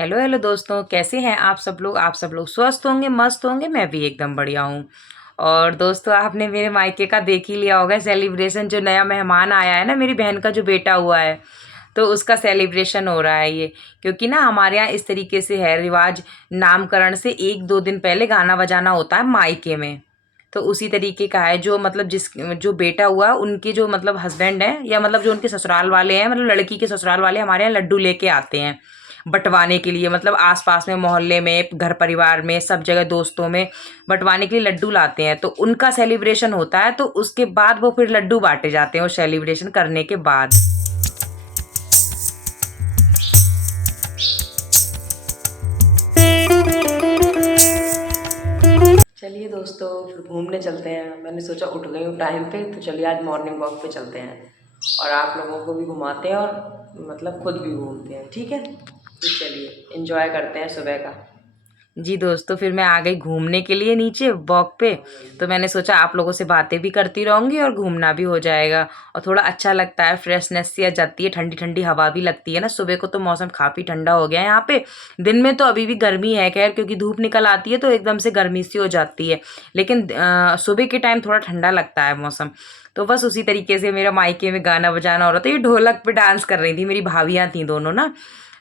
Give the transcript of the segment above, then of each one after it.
Hello hello दोस्तों, कैसे हैं आप सब लोग स्वस्थ होंगे, मस्त होंगे। मैं भी एकदम बढ़िया हूँ। और दोस्तों, आपने मेरे मायके का देख ही लिया होगा सेलिब्रेशन। जो नया मेहमान आया है ना, मेरी बहन का जो बेटा हुआ है, तो उसका सेलिब्रेशन हो रहा है ये। क्योंकि ना हमारे यहाँ इस तरीके से है रिवाज, नामकरण से एक दो दिन पहले गाना बजाना होता है मायके में। तो उसी तरीके का है। जो मतलब जिस जो बेटा हुआ है, उनके जो मतलब हस्बैंड हैं, या मतलब जो उनके ससुराल वाले हैं, मतलब लड़की के ससुराल वाले हमारे यहाँ लड्डू लेके आते हैं बंटवाने के लिए। मतलब आसपास में, मोहल्ले में, घर परिवार में, सब जगह दोस्तों में बंटवाने के लिए लड्डू लाते हैं। तो उनका सेलिब्रेशन होता है, तो उसके बाद वो फिर लड्डू बांटे जाते हैं वो सेलिब्रेशन करने के बाद। चलिए दोस्तों, फिर घूमने चलते हैं। मैंने सोचा उठ गई हूँ टाइम पे, तो चलिए आज मॉर्निंग वॉक पे चलते हैं और आप लोगों को भी घुमाते हैं और मतलब खुद भी घूमते हैं। ठीक है, तो चलिए एंजॉय करते हैं सुबह का। जी दोस्तों, फिर मैं आ गई घूमने के लिए नीचे वॉक पे। तो मैंने सोचा आप लोगों से बातें भी करती रहूँगी और घूमना भी हो जाएगा, और थोड़ा अच्छा लगता है, फ्रेशनेस सी आ जाती है, ठंडी ठंडी हवा भी लगती है ना। सुबह को तो मौसम काफ़ी ठंडा हो गया है यहाँ पे। दिन में तो अभी भी गर्मी है खैर, क्योंकि धूप निकल आती है तो एकदम से गर्मी सी हो जाती है। लेकिन सुबह के टाइम थोड़ा ठंडा लगता है मौसम। तो बस उसी तरीके से मेरा मायके में गाना बजाना हो रहा था। ये ढोलक पे डांस कर रही थी, मेरी भाभियाँ थी दोनों ना।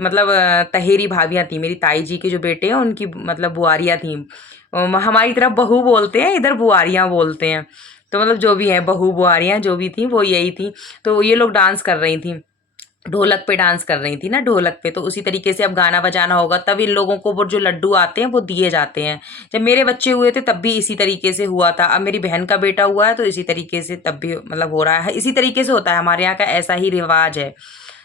मतलब तहेरी भाभियाँ थी, मेरी ताई जी के जो बेटे हैं उनकी मतलब बुआरियाँ थी। हमारी तरफ बहू बोलते हैं, इधर बुआरियाँ बोलते हैं। तो मतलब जो भी है, बहू बुआरियाँ जो भी थी वो यही थी। तो ये लोग डांस कर रही थी, ढोलक पे डांस कर रही थी ना, ढोलक पे। तो उसी तरीके से अब गाना बजाना होगा, तब इन लोगों को वो जो लड्डू आते हैं वो दिए जाते हैं। जब मेरे बच्चे हुए थे तब भी इसी तरीके से हुआ था, अब मेरी बहन का बेटा हुआ है तो इसी तरीके से तब भी मतलब हो रहा है। इसी तरीके से होता है हमारे यहाँ का, ऐसा ही रिवाज है।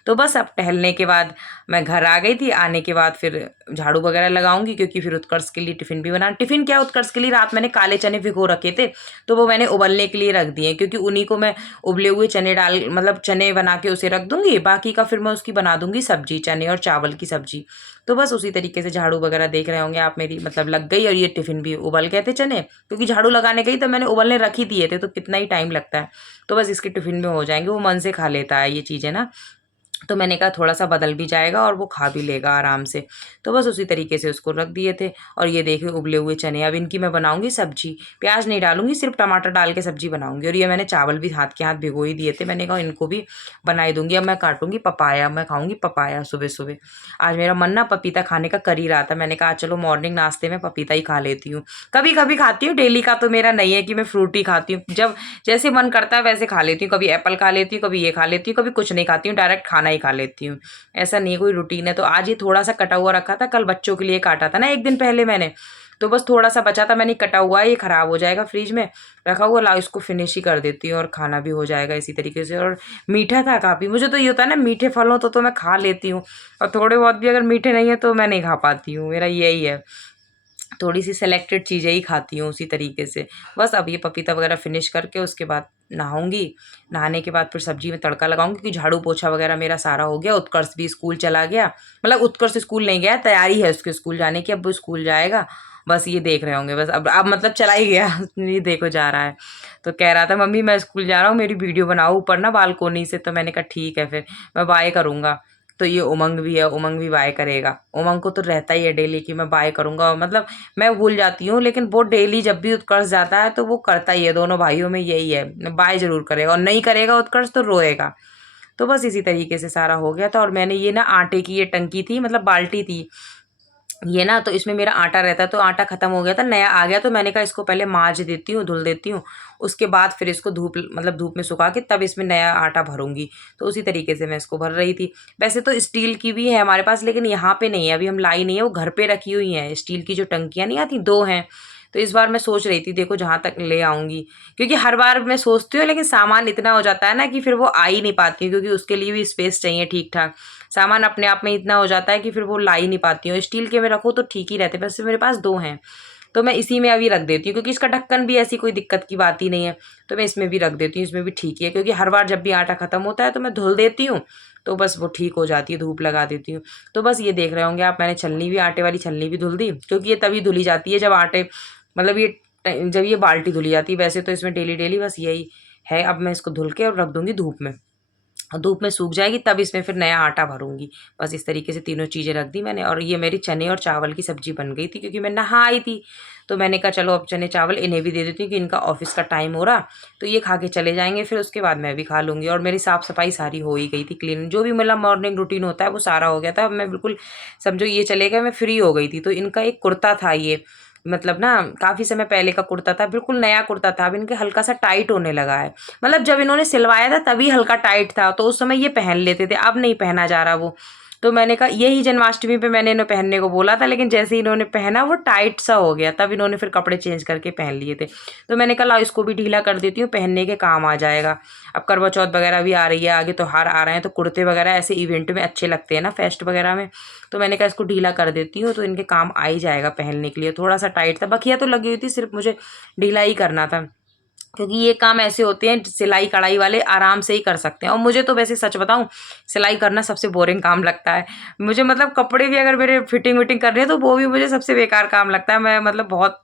तो बस अब टहलने के बाद मैं घर आ गई थी। आने के बाद फिर झाड़ू वगैरह लगाऊंगी, क्योंकि फिर उत्कर्ष के लिए टिफ़िन भी बनाना। टिफ़िन क्या, उत्कर्ष के लिए रात मैंने काले चने भिगो रखे थे, तो वो मैंने उबलने के लिए रख दिए। क्योंकि उन्हीं को मैं उबले हुए चने डाल मतलब चने बना के उसे रख दूंगी, बाकी का फिर मैं उसकी बना दूंगी सब्जी, चने और चावल की सब्जी। तो बस उसी तरीके से झाड़ू वगैरह देख रहे होंगे आप मेरी, मतलब लग गई। और ये टिफ़िन भी उबल गए थे चने, क्योंकि झाड़ू लगाने गई तो मैंने उबलने रख ही दिए थे, तो कितना ही टाइम लगता है। तो बस इसके टिफ़िन में हो जाएंगे, वो मन से खा लेता है ये चीज़ें ना। तो मैंने कहा थोड़ा सा बदल भी जाएगा और वो खा भी लेगा आराम से। तो बस उसी तरीके से उसको रख दिए थे। और ये देखिए उबले हुए चने, अब इनकी मैं बनाऊंगी सब्जी। प्याज नहीं डालूंगी, सिर्फ टमाटर डाल के सब्जी बनाऊंगी। और ये मैंने चावल भी हाथ के हाथ भिगो ही दिए थे, मैंने कहा इनको भी बनाई दूंगी। अब मैं काटूंगी पपाया, मैं खाऊंगी पपाया सुबह सुबह। आज मेरा मन ना पपीता खाने का कर ही रहा था, मैंने कहा चलो मॉर्निंग नाश्ते में पपीता ही खा लेती हूँ। कभी कभी खाती हूँ, डेली का तो मेरा नहीं है कि मैं फ्रूट ही खाती हूँ। जब जैसे मन करता है वैसे खा लेती हूँ। कभी एप्पल खा लेती हूँ, कभी ये खा लेती हूँ, कभी कुछ नहीं खाती हूँ, डायरेक्ट खाना ही खा लेती हूँ। ऐसा नहीं कोई रूटीन है। तो आज ये थोड़ा सा कटा हुआ रखा था, कल बच्चों के लिए काटा था ना एक दिन पहले मैंने, तो बस थोड़ा सा बचा था। मैंने कटा हुआ है, ये खराब हो जाएगा, फ्रिज में रखा हुआ, लाओ इसको फिनिश ही कर देती हूँ और खाना भी हो जाएगा इसी तरीके से। और मीठा था काफ़ी, मुझे तो ये होता है ना, मीठे फल हो तो मैं खा लेती हूँ, और थोड़े बहुत भी अगर मीठे नहीं है तो मैं नहीं खा पाती हूँ, मेरा यही है। थोड़ी सी सेलेक्टेड चीज़ें ही खाती हूँ उसी तरीके से। बस अब ये पपीता वगैरह फिनिश करके उसके बाद नहाऊंगी। नहाने के बाद फिर सब्जी में तड़का लगाऊंगी, क्योंकि झाड़ू पोछा वगैरह मेरा सारा हो गया। उत्कर्ष भी स्कूल चला गया, मतलब उत्कर्ष स्कूल नहीं गया, तैयारी है उसके स्कूल जाने की, अब वो स्कूल जाएगा। बस ये देख रहे होंगे, बस अब मतलब चला ही गया ये देखो जा रहा है। तो कह रहा था मम्मी मैं स्कूल जा रहा हूँ, मेरी वीडियो बनाओ ऊपर ना बालकोनी से। तो मैंने कहा ठीक है, फिर मैं बाय करूँगा। तो ये उमंग भी है, उमंग भी बाय करेगा। उमंग को तो रहता ही है डेली कि मैं बाय करूँगा, मतलब मैं भूल जाती हूँ, लेकिन वो डेली जब भी उत्कर्ष जाता है तो वो करता ही है। दोनों भाइयों में यही है, बाय जरूर करेगा, और नहीं करेगा उत्कर्ष तो रोएगा। तो बस इसी तरीके से सारा हो गया था। और मैंने ये ना आटे की ये टंकी थी, मतलब बाल्टी थी ये ना, तो इसमें मेरा आटा रहता है। तो आटा खत्म हो गया था, नया आ गया, तो मैंने कहा इसको पहले माँज देती हूँ, धुल देती हूँ, उसके बाद फिर इसको धूप मतलब धूप में सुखा के तब इसमें नया आटा भरूंगी। तो उसी तरीके से मैं इसको भर रही थी। वैसे तो स्टील की भी है हमारे पास, लेकिन यहाँ पे नहीं है, अभी हम लाई नहीं है, वो घर पे रखी हुई है। स्टील की जो टंकियाँ नहीं आती, दो हैं। तो इस बार मैं सोच रही थी, देखो जहाँ तक ले आऊँगी, क्योंकि हर बार मैं सोचती हूँ लेकिन सामान इतना हो जाता है ना कि फिर वो आ ही नहीं पाती हूँ, क्योंकि उसके लिए भी स्पेस चाहिए ठीक ठाक। सामान अपने आप में इतना हो जाता है कि फिर वो ला ही नहीं पाती हूँ। स्टील के में रखो तो ठीक ही रहते, वैसे मेरे पास दो हैं। तो मैं इसी में अभी रख देती हूँ, क्योंकि इसका ढक्कन भी ऐसी कोई दिक्कत की बात ही नहीं है। तो मैं इसमें भी रख देती हूँ, इसमें भी ठीक ही है, क्योंकि हर बार जब भी आटा खत्म होता है तो मैं धुल देती हूँ, तो बस वो ठीक हो जाती है, धूप लगा देती हूँ। तो बस ये देख रहे होंगे आप, मैंने छलनी भी, आटे वाली छलनी भी धुल दी, क्योंकि ये तभी धुली जाती है जब आटे मतलब ये जब ये बाल्टी धुली जाती है। वैसे तो इसमें डेली डेली बस यही है। अब मैं इसको धुल के और रख दूँगी धूप में। धूप में सूख जाएगी तब इसमें फिर नया आटा भरूंगी। बस इस तरीके से तीनों चीज़ें रख दी मैंने। और ये मेरी चने और चावल की सब्जी बन गई थी, क्योंकि मैं नहा आई थी। तो मैंने कहा चलो अब चने चावल इन्हें भी दे देती हूँ कि इनका ऑफिस का टाइम हो रहा, तो ये खा के चले जाएंगे, फिर उसके बाद मैं भी खा लूँगी। और मेरी साफ़ सफाई सारी हो ही गई थी, क्लीन जो भी मेरा मॉर्निंग रूटीन होता है वो सारा हो गया था। अब मैं बिल्कुल समझो ये चले गए, मैं फ्री हो गई थी। तो इनका एक कुर्ता था, ये मतलब ना काफ़ी समय पहले का कुर्ता था, बिल्कुल नया कुर्ता था। अब इनके हल्का सा टाइट होने लगा है। मतलब जब इन्होंने सिलवाया था तभी हल्का टाइट था, तो उस समय ये पहन लेते थे, अब नहीं पहना जा रहा वो। तो मैंने कहा यही जन्माष्टमी पे मैंने इन्हें पहनने को बोला था, लेकिन जैसे ही इन्होंने पहना वो टाइट सा हो गया, तब इन्होंने फिर कपड़े चेंज करके पहन लिए थे। तो मैंने कहा लाओ इसको भी ढीला कर देती हूँ, पहनने के काम आ जाएगा। अब करवा चौथ वगैरह भी आ रही है, आगे त्योहार आ रहे हैं, तो कुर्ते वगैरह ऐसे इवेंट में अच्छे लगते हैं ना, फेस्ट वगैरह में। तो मैंने कहा इसको ढीला कर देती हूँ, तो इनके काम आ ही जाएगा पहनने के लिए। थोड़ा सा टाइट था, बखिया तो लगी हुई थी, सिर्फ मुझे ढीला ही करना था। क्योंकि ये काम ऐसे होते हैं सिलाई कढ़ाई वाले आराम से ही कर सकते हैं। और मुझे तो वैसे सच बताऊं, सिलाई करना सबसे बोरिंग काम लगता है मुझे। मतलब कपड़े भी अगर मेरे फिटिंग विटिंग करनी है तो वो भी मुझे सबसे बेकार काम लगता है। मैं मतलब बहुत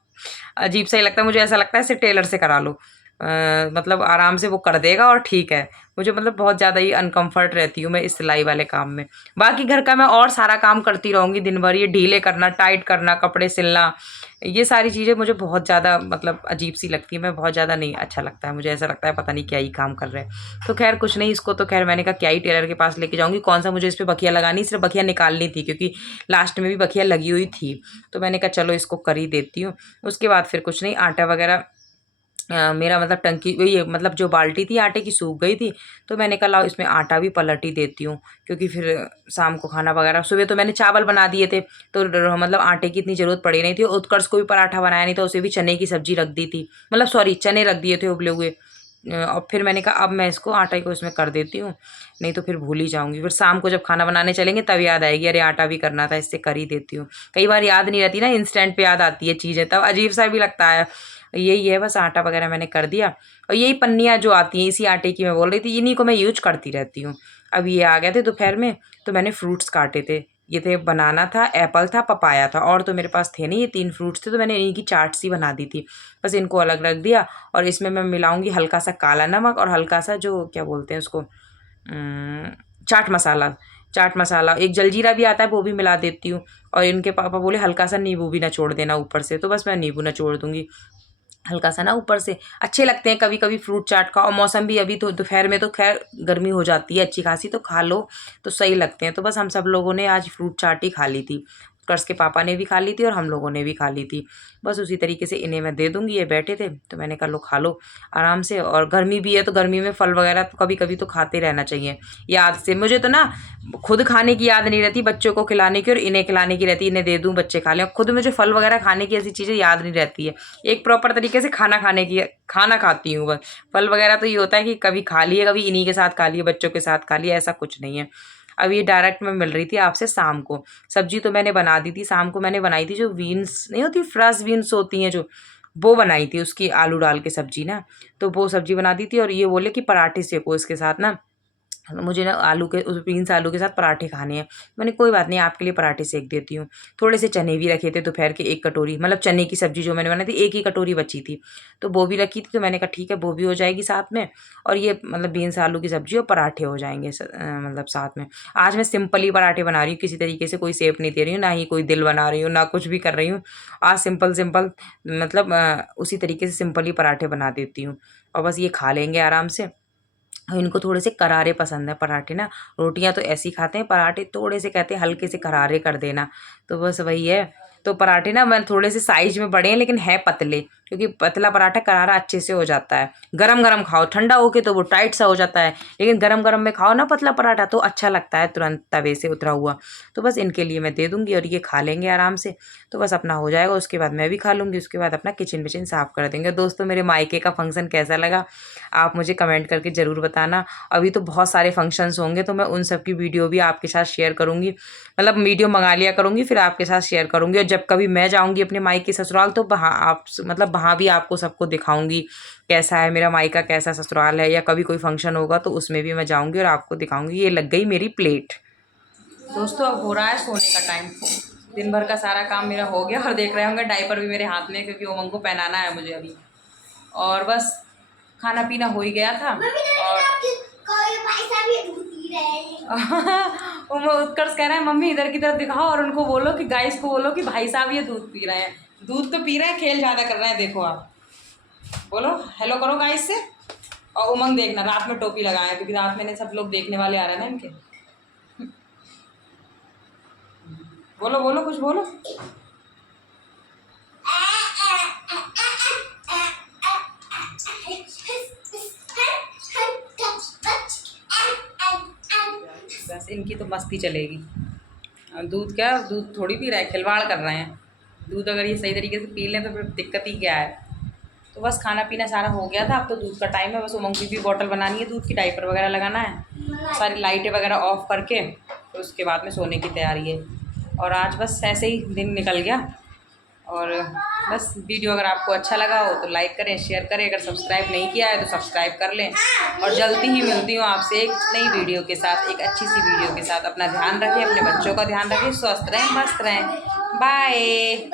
अजीब सा ही लगता है मुझे। ऐसा लगता है इसे टेलर से करा लो, मतलब आराम से वो कर देगा और ठीक है। मुझे मतलब बहुत ज़्यादा ही अनकंफर्ट रहती हूँ मैं इस सिलाई वाले काम में। बाकी घर का मैं और सारा काम करती रहूँगी दिन भर, ये ढीले करना, टाइट करना, कपड़े सिलना, ये सारी चीज़ें मुझे बहुत ज़्यादा मतलब अजीब सी लगती है। मैं बहुत ज़्यादा नहीं अच्छा लगता है मुझे, ऐसा लगता है पता नहीं क्या ही काम कर रहे हैं। तो खैर कुछ नहीं, इसको तो खैर मैंने कहा क्या ही टेलर के पास लेके जाऊँगी, कौन सा मुझे इस पर बखिया लगानी, सिर्फ बखिया निकालनी थी, क्योंकि लास्ट में भी बखिया लगी हुई थी। तो मैंने कहा चलो इसको कर ही देती हूँ। उसके बाद फिर कुछ नहीं, आटा वगैरह मेरा मतलब टंकी ये मतलब जो बाल्टी थी आटे की सूख गई थी। तो मैंने कहा लाओ इसमें आटा भी पलट ही देती हूँ, क्योंकि फिर शाम को खाना वगैरह, सुबह तो मैंने चावल बना दिए थे, तो मतलब आटे की इतनी ज़रूरत पड़ी नहीं थी। उत्कर्ष को भी पराठा बनाया नहीं था, उसे भी चने की सब्जी रख दी थी, मतलब सॉरी चने रख दिए थे उबले हुए। और फिर मैंने कहा अब मैं इसको आटा को इसमें कर देती हूँ, नहीं तो फिर भूल ही जाऊँगी। फिर शाम को जब खाना बनाने चलेंगे तब याद आएगी अरे आटा भी करना था, इससे कर ही देती हूँ। कई बार याद नहीं रहती ना, इंस्टेंट पे याद आती है चीज़ें, तब अजीब सा भी लगता है। यही है, बस आटा वगैरह मैंने कर दिया। और यही पन्नियाँ जो आती हैं इसी आटे की मैं बोल रही थी, इन्हीं को मैं यूज करती रहती हूँ। अब ये आ गए थे दोपहर में, तो मैंने फ्रूट्स काटे थे। ये थे बनाना था, एप्पल था, पपाया था, और तो मेरे पास थे नहीं, ये 3 फ्रूट्स थे। तो मैंने इन्हीं की चाट सी बना दी थी। बस इनको अलग रख दिया, और इसमें मैं मिलाऊंगी हल्का सा काला नमक और हल्का सा जो क्या बोलते हैं उसको, चाट मसाला। चाट मसाला, एक जलजीरा भी आता है वो भी मिला देती हूँ। और इनके पापा बोले हल्का सा नींबू भी निचोड़ देना ऊपर से, तो बस मैं नींबू निचोड़ दूंगी हल्का सा ना ऊपर से। अच्छे लगते हैं कभी कभी फ्रूट चाट का, और मौसम भी अभी तो दोपहर में तो खैर गर्मी हो जाती है अच्छी खासी, तो खा लो तो सही लगते हैं। तो बस हम सब लोगों ने आज फ्रूट चाट ही खा ली थी। कर्स के पापा ने भी खा ली थी और हम लोगों ने भी खा ली थी। बस उसी तरीके से इन्हें मैं दे दूंगी, ये बैठे थे तो मैंने कहा लो खा लो आराम से। और गर्मी भी है तो गर्मी में फल वगैरह तो कभी कभी तो खाते रहना चाहिए याद से। मुझे तो ना खुद खाने की याद नहीं रहती, बच्चों को खिलाने की और इन्हें खिलाने की रहती, इन्हें दे दूँ बच्चे खा लें। खुद मुझे फल वगैरह खाने की ऐसी चीज़ें याद नहीं रहती है। एक प्रॉपर तरीके से खाना खाने की खाना खाती हूँ बस। फल वगैरह तो ये होता है कि कभी खा लिए, कभी इन्हीं के साथ खा लिए, बच्चों के साथ खा लिए, ऐसा कुछ नहीं है। अब ये डायरेक्ट मैं मिल रही थी आपसे शाम को। सब्जी तो मैंने बना दी थी, शाम को मैंने बनाई थी जो बीन्स नहीं होती, फ्रेश बीन्स होती हैं जो, वो बनाई थी, उसकी आलू डाल के सब्जी ना। तो वो सब्जी बना दी थी, और ये बोले कि पराठे सेको इसके साथ ना, मुझे ना आलू के उस बीन्स आलू के साथ पराठे खाने हैं। मैंने कोई बात नहीं आपके लिए पराठे सेक देती हूँ। थोड़े से चने भी रखे थे दोपहर के, 1 कटोरी, मतलब चने की सब्जी जो मैंने बनाई थी 1 ही कटोरी बची थी, तो वो भी रखी थी। तो मैंने कहा ठीक है वो भी हो जाएगी साथ में, और ये मतलब बीन्स आलू की सब्जी और पराठे हो जाएंगे मतलब साथ में। आज मैं सिंपल ही पराठे बना रही हूँ, किसी तरीके से कोई शेप नहीं दे रही हूँ, ना ही कोई दिल बना रही हूँ, ना कुछ भी कर रही हूँ। आज सिंपल सिंपल मतलब उसी तरीके से सिंपल ही पराठे बना देती हूँ, और बस ये खा लेंगे आराम से। इनको थोड़े से करारे पसंद है पराठे ना, रोटियां तो ऐसी खाते हैं, पराठे थोड़े से कहते हैं हल्के से करारे कर देना। तो बस वही है। तो पराठे ना मैं थोड़े से साइज में बड़े हैं, लेकिन है पतले, क्योंकि पतला पराठा करारा अच्छे से हो जाता है। गरम गरम खाओ, ठंडा होके तो वो टाइट सा हो जाता है, लेकिन गरम गरम में खाओ ना पतला पराठा तो अच्छा लगता है, तुरंत तवे से उतरा हुआ। तो बस इनके लिए मैं दे दूंगी और ये खा लेंगे आराम से। तो बस अपना हो जाएगा, उसके बाद मैं भी खा लूँगी, उसके बाद अपना किचन विचन साफ़ कर देंगे। दोस्तों मेरे मायके का फंक्शन कैसा लगा आप मुझे कमेंट करके ज़रूर बताना। अभी तो बहुत सारे फंक्शंस होंगे, तो मैं उन सब की वीडियो भी आपके साथ शेयर करूँगी, मतलब वीडियो मंगा लिया करूँगी फिर आपके साथ शेयर करूँगी। और जब कभी मैं जाऊँगी अपने मायके ससुराल तो वहाँ आप मतलब वहाँ भी आपको सबको दिखाऊँगी कैसा है मेरा मायका, कैसा ससुराल है, या कभी कोई फंक्शन होगा तो उसमें भी मैं जाऊँगी और आपको दिखाऊँगी। ये लग गई मेरी प्लेट। दोस्तों अब हो रहा है सोने का टाइम, दिन भर का सारा काम मेरा हो गया, और देख रहे होंगे डायपर भी मेरे हाथ में, क्योंकि उमंग को पहनाना है मुझे अभी। और बस खाना पीना हो ही गया था, और उत्कर्ष कह रहा है मम्मी इधर की तरफ दिखाओ और उनको बोलो कि गाइस को बोलो कि भाई साहब ये दूध पी रहे हैं। दूध तो पी रहे हैं, खेल ज़्यादा कर रहे हैं। देखो आप बोलो हेलो करो गाइस से। और उमंग देखना रात में टोपी लगाए क्योंकि रात में सब लोग देखने वाले आ रहे हैं ना इनके। बोलो बोलो कुछ बोलो। बस इनकी तो मस्ती चलेगी। दूध क्या, दूध थोड़ी पी रहा है, खिलवाड़ कर रहे हैं। दूध अगर ये सही तरीके से पी लें तो फिर दिक्कत ही क्या है। तो बस खाना पीना सारा हो गया था, अब तो दूध का टाइम है। बस उमंग की भी बॉटल बनानी है दूध की, डाइपर वगैरह लगाना है, सारी लाइटें वगैरह ऑफ करके तो उसके बाद में सोने की तैयारी है। और आज बस ऐसे ही दिन निकल गया। और बस वीडियो अगर आपको अच्छा लगा हो तो लाइक करें, शेयर करें। अगर सब्सक्राइब नहीं किया है तो सब्सक्राइब कर लें। और जल्दी ही मिलती हूँ आपसे एक नई वीडियो के साथ, एक अच्छी सी वीडियो के साथ। अपना ध्यान रखें, अपने बच्चों का ध्यान रखें, स्वस्थ रहें, मस्त रहें। बाय।